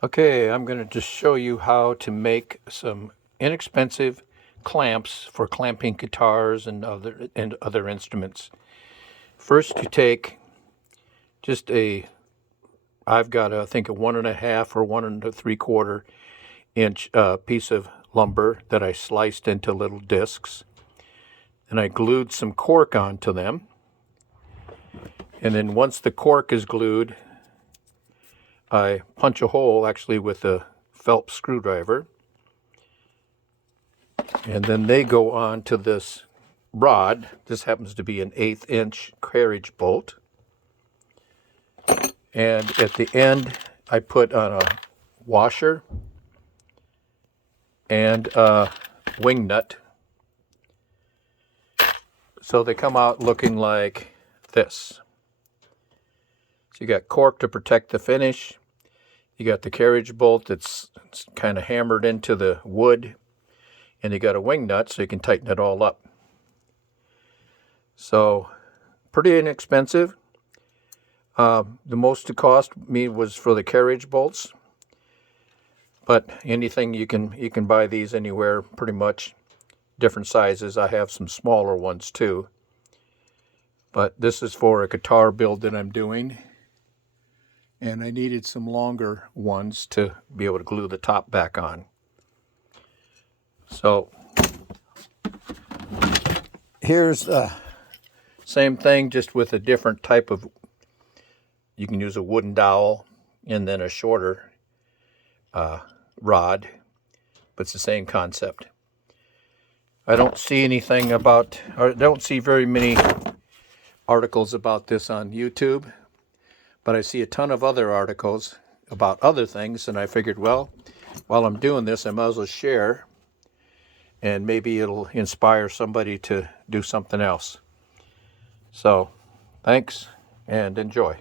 Okay, I'm going to just show you how to make some inexpensive clamps for clamping guitars and other instruments. First, you take just I've got I think a 1.5 or 1 3/4 inch piece of lumber that I sliced into little discs, and I glued some cork onto them. And then once the cork is glued, I punch a hole actually with a Phelps screwdriver, and then they go on to this rod. This happens to be an 1/8 inch carriage bolt, and at the end I put on a washer and a wing nut, so they come out looking like this. So you got cork to protect the finish, you got the carriage bolt that's kind of hammered into the wood, and you got a wing nut so you can tighten it all up. So pretty inexpensive. The most it cost me was for the carriage bolts, but anything you can buy these anywhere, pretty much. Different sizes. I have some smaller ones too, but this is for a guitar build that I'm doing, and I needed some longer ones to be able to glue the top back on. So here's the same thing, just with a different type of, you can use a wooden dowel and then a shorter rod, but it's the same concept. I don't see anything about, or I don't see very many articles about this on YouTube, but I see a ton of other articles about other things, and I figured, well, while I'm doing this, I might as well share, and maybe it'll inspire somebody to do something else. So, thanks and enjoy.